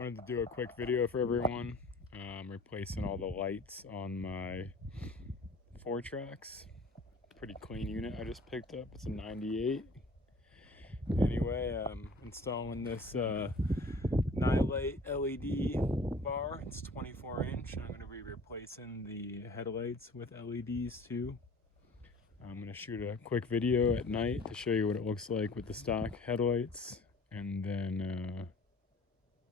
Wanted to do a quick video for everyone. Replacing all the lights on my Fourtrax. Pretty clean unit I just picked up. It's a 98. Anyway, installing this nightlight LED bar. It's 24 inch. I'm going to be replacing the headlights with LEDs too. I'm going to shoot a quick video at night to show you what it looks like with the stock headlights, and then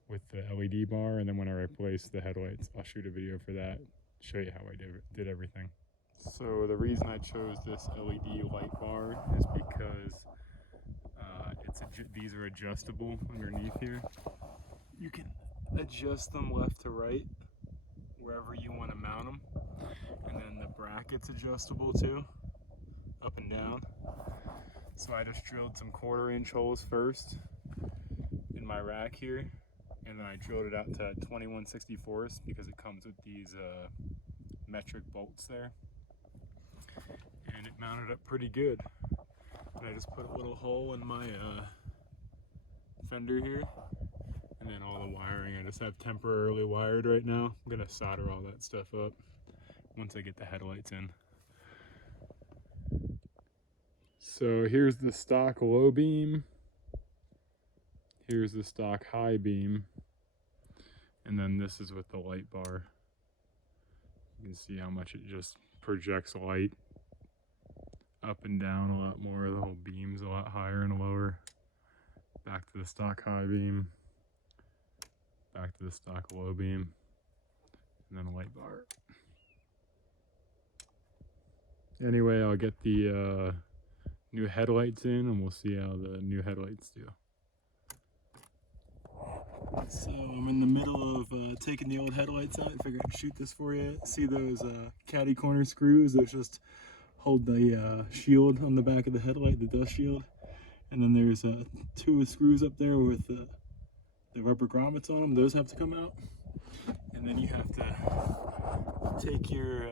with the LED bar, and then when I replace the headlights, I'll shoot a video for that, show you how I did everything. So the reason I chose this LED light bar is because these are adjustable underneath here. You can adjust them left to right, wherever you want to mount them. And then the bracket's adjustable too, up and down. So I just drilled some 1/4 inch holes first in my rack here, and then I drilled it out to 21/64 because it comes with these metric bolts there. And it mounted up pretty good. And I just put a little hole in my fender here, and then all the wiring I just have temporarily wired right now. I'm gonna solder all that stuff up once I get the headlights in. So here's the stock low beam, here's the stock high beam, and then this is with the light bar. You can see how much it just projects light up and down a lot more. The whole beam's a lot higher and lower. Back to the stock high beam, back to the stock low beam, and then a light bar. Anyway, I'll get the new headlights in and we'll see how the new headlights do. So I'm in the middle of taking the old headlights out. I figured I'd shoot this for you. See those caddy corner screws? Those just hold the shield on the back of the headlight, the dust shield. And then there's 2 screws up there with the rubber grommets on them. Those have to come out. And then you have to take your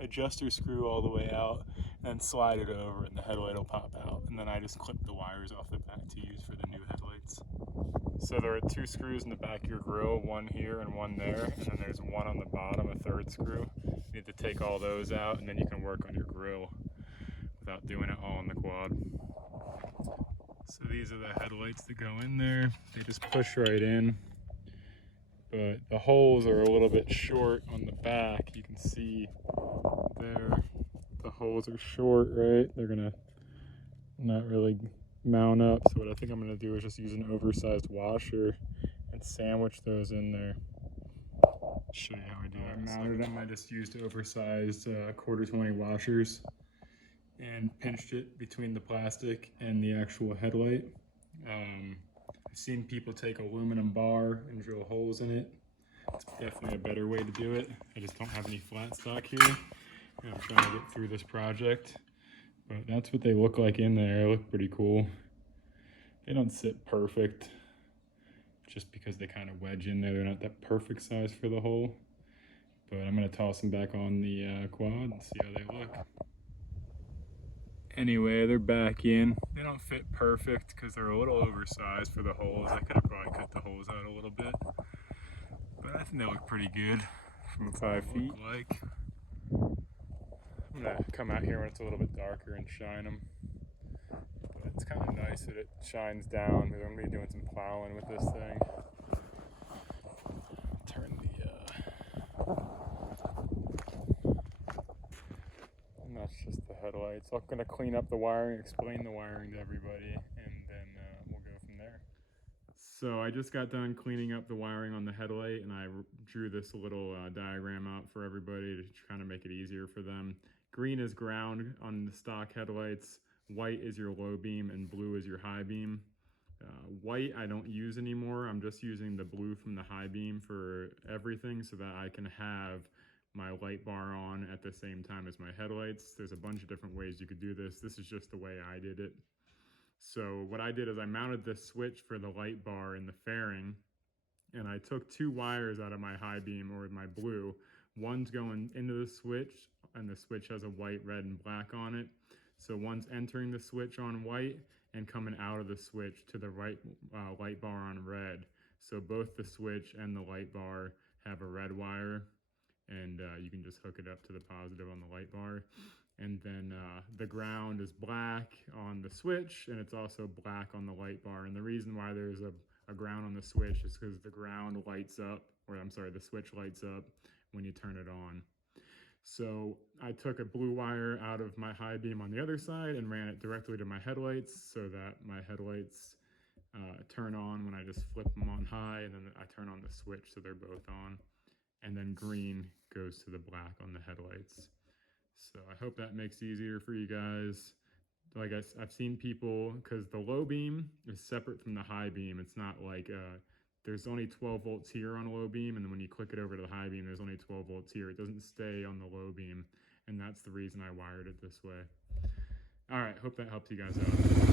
adjuster screw all the way out and slide it over, and the headlight will pop out. And then I just clip the wires off the back to use for the new headlights. So there are 2 screws in the back of your grill, one here and one there, and then there's one on the bottom, a 3rd screw. You need to take all those out, and then you can work on your grill without doing it all in the quad. So these are the headlights that go in there. They just push right in, but the holes are a little bit short on the back. You can see there, the holes are short, right? They're gonna not really mount up. So what I think I'm gonna do is just use an oversized washer and sandwich those in there. I'll show you how I do that. I mounted them. I just used oversized 1/4-20 washers and pinched it between the plastic and the actual headlight. I've seen people take aluminum bar and drill holes in it. It's definitely a better way to do it. I just don't have any flat stock here, and I'm trying to get through this project. But that's what they look like in there. They look pretty cool. They don't sit perfect, just because they kind of wedge in there. They're not that perfect size for the hole. But I'm gonna toss them back on the quad and see how they look. Anyway, they're back in. They don't fit perfect because they're a little oversized for the holes. I could have probably cut the holes out a little bit, but I think they look pretty good from 5 feet. I'm gonna come out here when it's a little bit darker and shine them. But it's kind of nice that it shines down because I'm gonna be doing some plowing with this thing. Turn and that's just the headlights. I'm gonna clean up the wiring, explain the wiring to everybody, and then we'll go from there. So I just got done cleaning up the wiring on the headlight, and I drew this little diagram out for everybody to kind of make it easier for them. Green is ground on the stock headlights, white is your low beam, and blue is your high beam. White I don't use anymore. I'm just using the blue from the high beam for everything so that I can have my light bar on at the same time as my headlights. There's a bunch of different ways you could do this. This is just the way I did it. So what I did is I mounted this switch for the light bar in the fairing, and I took 2 wires out of my high beam, or my blue. One's going into the switch, and the switch has a white, red, and black on it. So one's entering the switch on white and coming out of the switch to the right light bar on red. So both the switch and the light bar have a red wire, and you can just hook it up to the positive on the light bar. And then the ground is black on the switch, and it's also black on the light bar. And the reason why there's a ground on the switch is because the ground lights up, or I'm sorry, the switch lights up when you turn it on. So I took a blue wire out of my high beam on the other side and ran it directly to my headlights so that my headlights turn on when I just flip them on high, and then I turn on the switch so they're both on. And then green goes to the black on the headlights. So I hope that makes it easier for you guys. Like I've seen people, because the low beam is separate from the high beam. It's not like there's only 12 volts here on a low beam, and then when you click it over to the high beam, there's only 12 volts here. It doesn't stay on the low beam, and that's the reason I wired it this way. All right, hope that helps you guys out.